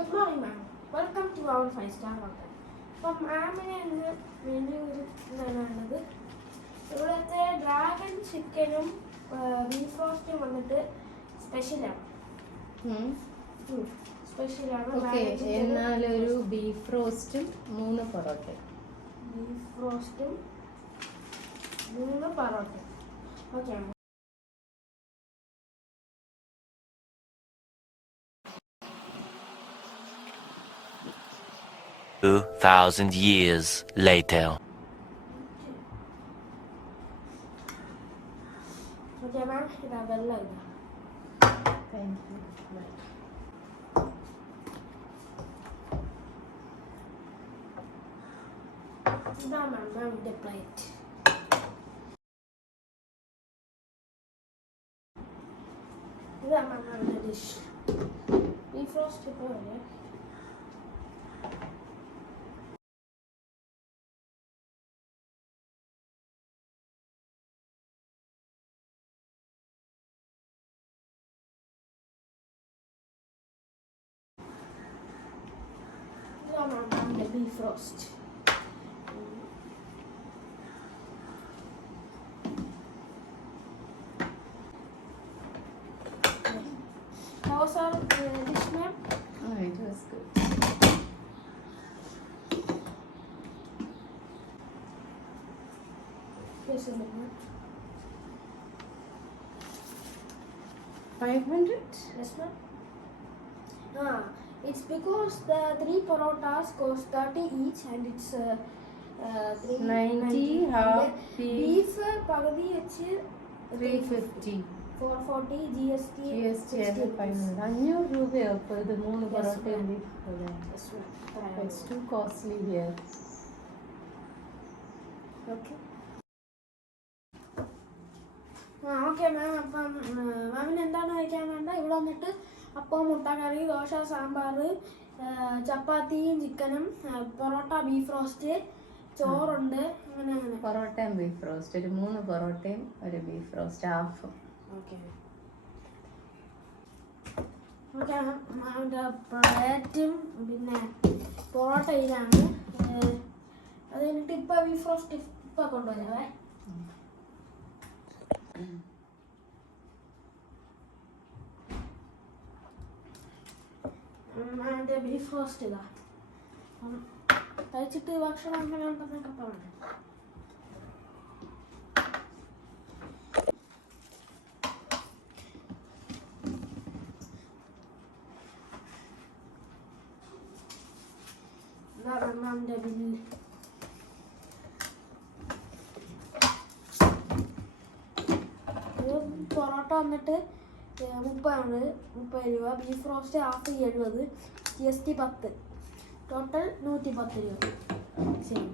Good morning, ma'am. Welcome to our 5-star hotel. അപ്പം മാമിന് ഇന്ന് മെനു വേണ്ടത് ഇവിടുത്തെ ഡ്രാഗൺ ചിക്കനും ബീഫ് റോസ്റ്റും വന്നിട്ട് സ്പെഷ്യലാണ്. എന്നാൽ ഒരു ബീഫ് റോസ്റ്റും 3 പൊറോട്ടയും. ബീഫ് റോസ്റ്റും 3 പൊറോട്ടയും. Okay. 2,000 years later. Okay, ma'am. ഇതാ വെള്ളം ഇതാ. Thank you. ഇതാ മാം മാമിൻ്റെ പ്ലേറ്റ്. ഇതാ മാം മാമിൻ്റെ ഡിഷ്. ബീഫ് റോസ്റ്റ് ഇപ്പോൾ വരെ. ഇതാ മാം മാമിൻ്റെ beef roast. How was our dish, ma'am? Oh, it was good. Yes, ma'am. 500? Yes, ma'am. It's because the 3 parotas cost 30 each and it's 90 half beef പകുതി വെച്ച് 350. 440 GST 500. 500 രൂപയോ അപ്പോൾ ഇത് 3 പൊറോട്ടയും beef. Yes, ma'am. It's too costly here. Okay. Okay ma'am. അപ്പം മാമിന് എന്താണ് കഴിക്കാൻ വേണ്ട? ഇവിടെ വന്നിട്ട് അപ്പം, മുട്ടക്കറി, ദോശ, സാമ്പാർ, ചപ്പാത്തിയും ചിക്കനും, പൊറോട്ട, ബീഫ് റോസ്റ്റ്, ചോറുണ്ട്, അങ്ങനെ അങ്ങനെ. പൊറോട്ടയും ബീഫ് റോസ്റ്റ്, ഒരു 3 പൊറോട്ടയും ഒരു ബീഫ് റോസ്റ്റ് ഹാഫും. Okay okay. മാമിൻ്റെ പ്ലേറ്റും പിന്നെ പൊറോട്ട ഇതിലാണ്. അത് കഴിഞ്ഞിട്ട് ഇപ്പം ബീഫ് റോസ്റ്റ് ഇപ്പം കൊണ്ടുവരുവേ. മാമിൻ്റെ ബീഫ് റോസ്റ്റ് ഇതാ. കഴിച്ചിട്ട് ഭക്ഷണം അങ്ങനെ ഉണ്ടെന്നൊക്കെ പറഞ്ഞു. മാമിൻ്റെ ബില്ല്. പൊറോട്ട വന്നിട്ട് 30 രൂപ, beef roast half 70, GST 10, total 110 രൂപ. ശരി.